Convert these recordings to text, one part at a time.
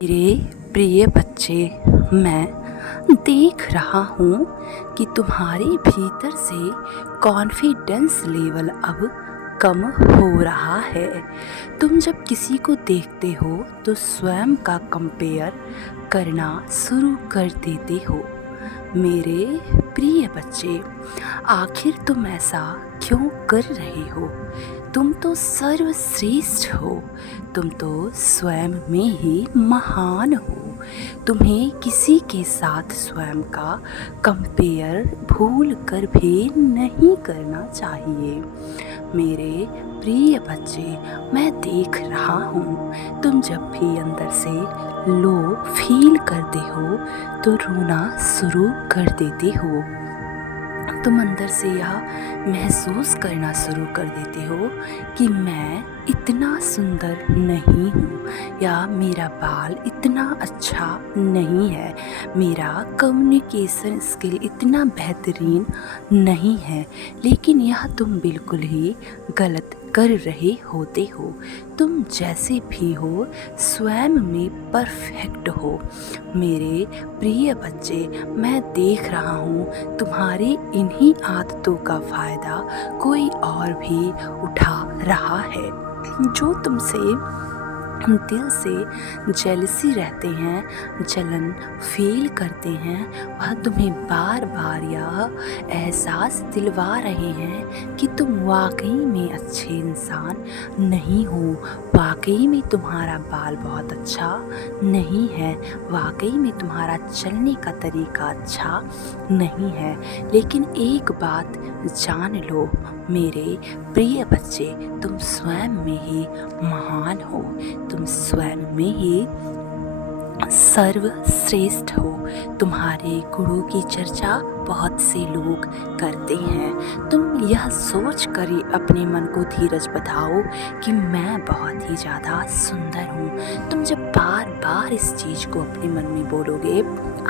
मेरे प्रिय बच्चे, मैं देख रहा हूँ कि तुम्हारे भीतर से कॉन्फिडेंस लेवल अब कम हो रहा है। तुम जब किसी को देखते हो तो स्वयं का कंपेयर करना शुरू कर देते हो। मेरे प्रिय बच्चे, आखिर तुम ऐसा क्यों कर रहे हो? तुम तो सर्वश्रेष्ठ हो। तुम तो स्वयं में ही महान हो। तुम्हें किसी के साथ स्वयं का कंपेयर भूल कर भी नहीं करना चाहिए। मेरे प्रिय बच्चे, मैं देख रहा हूँ तुम जब भी अंदर से लो फील करते हो तो रोना शुरू कर देते हो। तुम अंदर से यह महसूस करना शुरू कर देते हो कि मैं इतना सुंदर नहीं हूँ, या मेरा बाल इतना अच्छा नहीं है, मेरा कम्युनिकेशन स्किल इतना बेहतरीन नहीं है। लेकिन यह तुम बिल्कुल ही गलत कर रहे होते हो। तुम जैसे भी हो स्वयं में परफेक्ट हो। मेरे प्रिय बच्चे, मैं देख रहा हूँ तुम्हारी इन्हीं आदतों का फ़ायदा कोई और भी उठा रहा है। जो तुमसे दिल से जेलसी रहते हैं, जलन फील करते हैं, वह तुम्हें बार बार यह एहसास दिलवा रहे हैं कि तुम वाकई में अच्छे इंसान नहीं हो। वाकई में तुम्हारा बाल बहुत अच्छा नहीं है, वाकई में तुम्हारा चलने का तरीका अच्छा नहीं है। लेकिन एक बात जान लो मेरे प्रिय बच्चे, तुम स्वयं में ही महान हो। तुम स्वयं में ही सर्वश्रेष्ठ हो। तुम्हारे गुणों की चर्चा बहुत से लोग करते हैं। तुम यह सोच कर ही अपने मन को धीरज बधाओ कि मैं बहुत ही ज़्यादा सुंदर हूँ। तुम जब बार बार इस चीज़ को अपने मन में बोलोगे,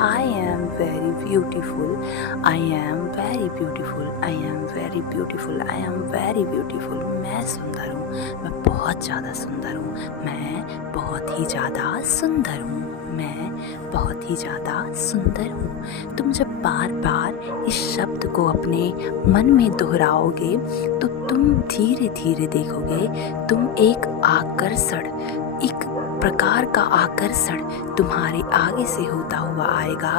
I am very beautiful, I am very beautiful, I am very beautiful, I am very beautiful, मैं सुंदर हूँ, मैं बहुत ज़्यादा सुंदर हूँ, मैं बहुत ही ज़्यादा सुंदर हूँ, मैं बहुत ही ज़्यादा सुंदर हूँ। तुम जब बार बार इस शब्द को अपने मन में दोहराओगे तो तुम धीरे धीरे देखोगे तुम एक आकर्षण, एक प्रकार का आकर्षण तुम्हारे आगे से होता हुआ आएगा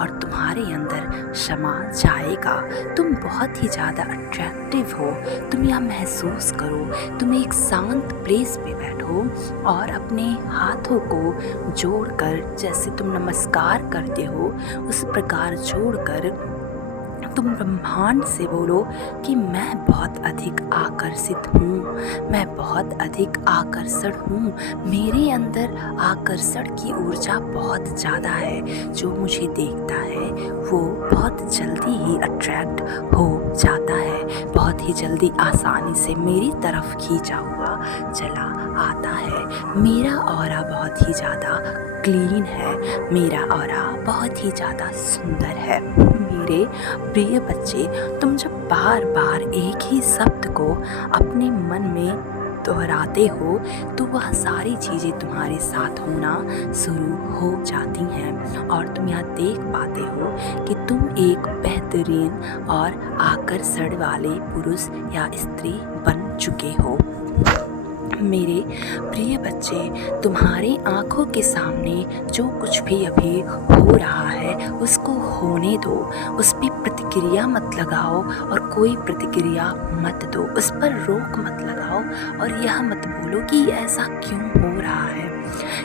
और तुम्हारे अंदर समा जाएगा। तुम बहुत ही ज़्यादा अट्रैक्टिव हो। तुम यह महसूस करो, तुम एक शांत प्लेस पे बैठो और अपने हाथों को जोड़कर, जैसे तुम नमस्कार करते हो उस प्रकार जोड़कर तुम ब्रह्मांड से बोलो कि मैं बहुत अधिक आकर्षित हूँ, मैं बहुत अधिक आकर्षण हूँ। मेरे अंदर आकर्षण की ऊर्जा बहुत ज़्यादा है। जो मुझे देखता है वो बहुत जल्दी ही अट्रैक्ट हो जाता है, बहुत ही जल्दी आसानी से मेरी तरफ खींचा हुआ चला आता है। मेरा ऑरा बहुत ही ज़्यादा क्लीन है, मेरा ऑरा बहुत ही ज़्यादा सुंदर है। मेरे प्रिय बच्चे, तुम जब बार बार एक ही शब्द को अपने मन में दोहराते हो तो वह सारी चीज़ें तुम्हारे साथ होना शुरू हो जाती हैं और तुम यह देख पाते हो कि तुम एक बेहतरीन और आकर्षण वाले पुरुष या स्त्री बन चुके हो। मेरे प्रिय बच्चे, तुम्हारी आँखों के सामने जो कुछ भी अभी हो रहा है उसको होने दो, उस पर प्रतिक्रिया मत लगाओ और कोई प्रतिक्रिया मत दो, उस पर रोक मत लगाओ और यह मत बोलो कि ऐसा क्यों हो रहा है,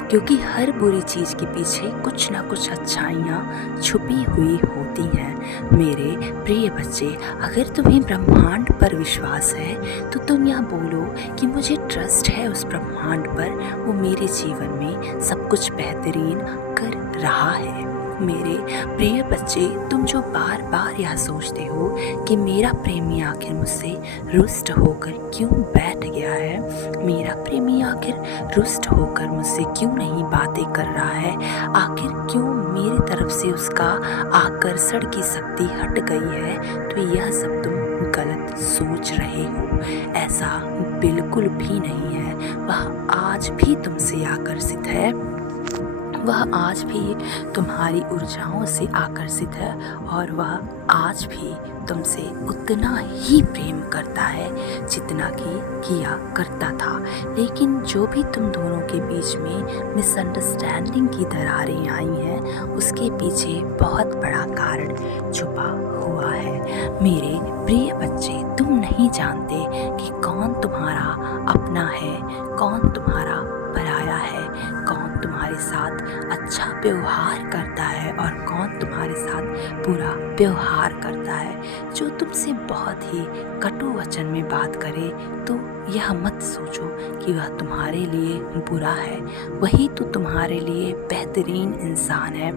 क्योंकि हर बुरी चीज़ के पीछे कुछ ना कुछ अच्छाइयाँ छुपी हुई होती हैं। मेरे प्रिय बच्चे, अगर तुम्हें ब्रह्मांड पर विश्वास है तो तुम यह बोलो कि मुझे ट्रस्ट है उस ब्रह्मांड पर, वो मेरे जीवन में सब कुछ बेहतरीन कर रहा है। मेरे प्रिय बच्चे, तुम जो बार बार यह सोचते हो कि मेरा प्रेमी आखिर मुझसे रुष्ट होकर क्यों बैठ गया है, मेरा प्रेमी आखिर रुष्ट होकर मुझसे क्यों नहीं बातें कर रहा है, आखिर क्यों मेरी तरफ से उसका आकर्षण की शक्ति हट गई है, तो यह सब तुम गलत सोच रहे हो। ऐसा बिल्कुल भी नहीं है, वह आज भी तुमसे आकर्षित है, वह आज भी तुम्हारी ऊर्जाओं से आकर्षित है और वह आज भी तुमसे उतना ही प्रेम करता है जितना कि किया करता था। लेकिन जो भी तुम दोनों के बीच में मिसअंडरस्टैंडिंग की दरारें आई हैं, उसके पीछे बहुत बड़ा कारण छुपा हुआ है। मेरे प्रिय बच्चे, तुम नहीं जानते कि कौन तुम्हारा अपना है, कौन तुम्हारा पराया है, कौन तुम्हारे साथ अच्छा व्यवहार करता है और कौन तुम्हारे साथ बुरा व्यवहार करता है। जो तुमसे बहुत ही कटु वचन में बात करे तो यह मत सोचो कि वह तुम्हारे लिए बुरा है। वही तो तुम्हारे लिए बेहतरीन इंसान है,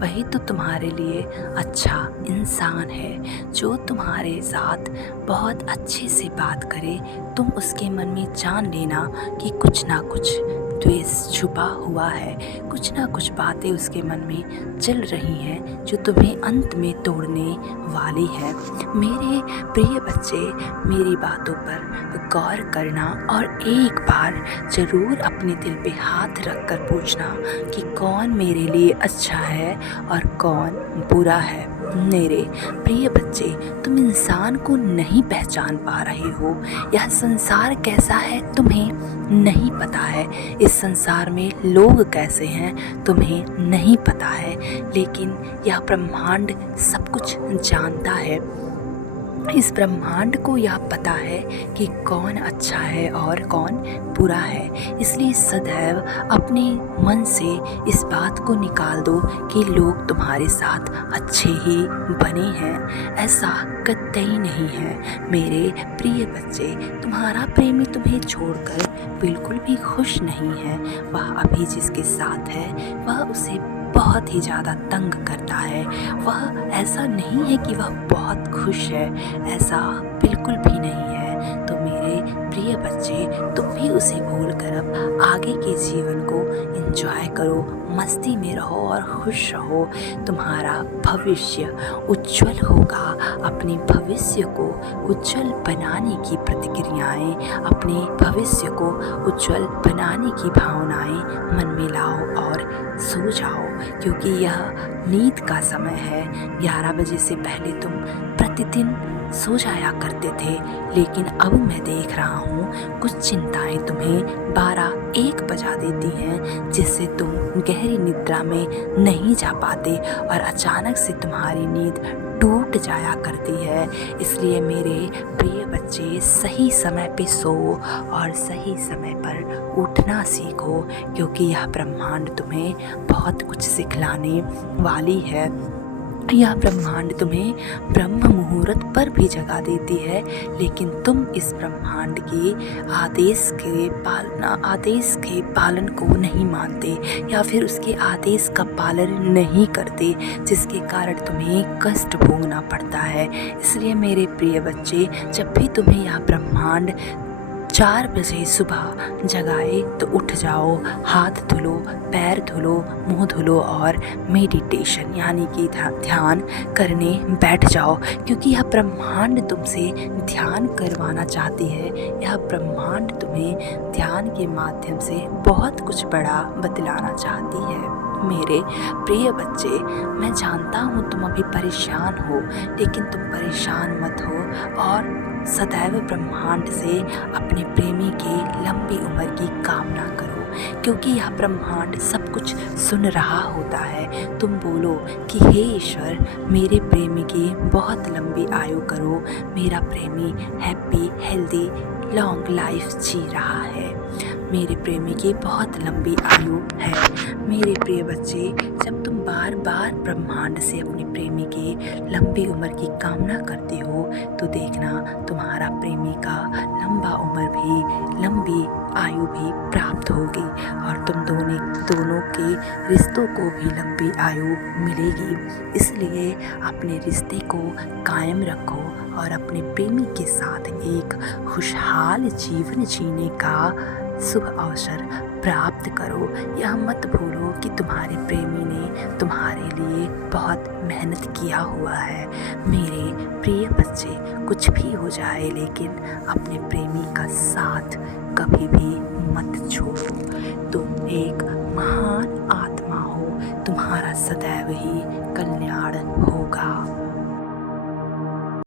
वही तो तुम्हारे लिए अच्छा इंसान है। जो तुम्हारे साथ बहुत अच्छे से बात करे, तुम उसके मन में जान लेना कि कुछ ना कुछ द्वेष छुपा हुआ है, कुछ ना कुछ बातें उसके मन में चल रही हैं जो तुम्हें अंत में तोड़ने वाली है। मेरे प्रिय बच्चे, मेरी बातों पर गौर करना और एक बार ज़रूर अपने दिल पे हाथ रख कर पूछना कि कौन मेरे लिए अच्छा है और कौन बुरा है। मेरे प्रिय बच्चे, तुम इंसान को नहीं पहचान पा रहे हो। यह संसार कैसा है तुम्हें नहीं पता है, इस संसार में लोग कैसे हैं तुम्हें नहीं पता है, लेकिन यह ब्रह्मांड सब कुछ जानता है। इस ब्रह्मांड को यह पता है कि कौन अच्छा है और कौन बुरा है। इसलिए सदैव अपने मन से इस बात को निकाल दो कि लोग तुम्हारे साथ अच्छे ही बने हैं। ऐसा कतई नहीं है। मेरे प्रिय बच्चे, तुम्हारा प्रेमी तुम्हें छोड़कर बिल्कुल भी खुश नहीं है। वह अभी जिसके साथ है वह उसे बहुत ही ज़्यादा तंग करता है। वह ऐसा नहीं है कि वह बहुत खुश है, ऐसा बिल्कुल भी नहीं है। तो मेरे प्रिय बच्चे, तुम भी उसे भूल कर अब आगे के जीवन को एंजॉय करो, मस्ती में रहो और खुश रहो। तुम्हारा भविष्य उज्जवल होगा। अपने भविष्य को उज्जवल बनाने की प्रतिक्रियाएं, अपने भविष्य को उज्जवल बनाने की भावनाएं मन में लाओ और सो जाओ, क्योंकि यह नींद का समय है। 11 बजे से पहले तुम प्रतिदिन सो जाया करते थे, लेकिन अब मैं देख रहा हूँ कुछ चिंताएं तुम्हें 12-1 बजा देती हैं, जिससे तुम गहरी निद्रा में नहीं जा पाते और अचानक से तुम्हारी नींद टूट जाया करती है। इसलिए मेरे प्रिय बच्चे, सही समय पे सो और सही समय पर उठना सीखो, क्योंकि यह ब्रह्मांड तुम्हें बहुत कुछ सिखलाने वाली है। यह ब्रह्मांड तुम्हें ब्रह्म मुहूर्त पर भी जगा देती है, लेकिन तुम इस ब्रह्मांड के आदेश के पालन को नहीं मानते या फिर उसके आदेश का पालन नहीं करते, जिसके कारण तुम्हें कष्ट भोगना पड़ता है। इसलिए मेरे प्रिय बच्चे, जब भी तुम्हें यह ब्रह्मांड 4 बजे सुबह जगाए तो उठ जाओ, हाथ धुलो, पैर धुलो, मुंह धुलो और मेडिटेशन यानी कि ध्यान करने बैठ जाओ, क्योंकि यह ब्रह्मांड तुमसे ध्यान करवाना चाहती है। यह ब्रह्मांड तुम्हें ध्यान के माध्यम से बहुत कुछ बड़ा बतलाना चाहती है। मेरे प्रिय बच्चे, मैं जानता हूँ तुम अभी परेशान हो, लेकिन तुम परेशान मत हो और सदैव ब्रह्मांड से अपने प्रेमी के लंबी उम्र की कामना करो, क्योंकि यह ब्रह्मांड सब कुछ सुन रहा होता है। तुम बोलो कि हे ईश्वर, मेरे प्रेमी की बहुत लंबी आयु करो, मेरा प्रेमी हैप्पी हेल्दी लॉन्ग लाइफ जी रहा है, मेरे प्रेमी की बहुत लंबी आयु है। मेरे प्रिय बच्चे, जब तुम बार बार ब्रह्मांड से अपने प्रेमी की लंबी उम्र की कामना करते हो, तो देखना तुम्हारा प्रेमी का लंबा उम्र भी, लंबी आयु भी प्राप्त होगी और तुम दोनों के रिश्तों को भी लंबी आयु मिलेगी। इसलिए अपने रिश्ते को कायम रखो और अपने प्रेमी के साथ एक खुशहाल जीवन जीने का शुभ अवसर प्राप्त करो। यह मत भूलो कि तुम्हारे प्रेमी ने तुम्हारे लिए बहुत मेहनत किया हुआ है। मेरे प्रिय बच्चे, कुछ भी हो जाए लेकिन अपने प्रेमी का साथ कभी भी मत छोड़ो। तुम एक महान आत्मा हो तुम्हारा सदैव ही कल्याण हो।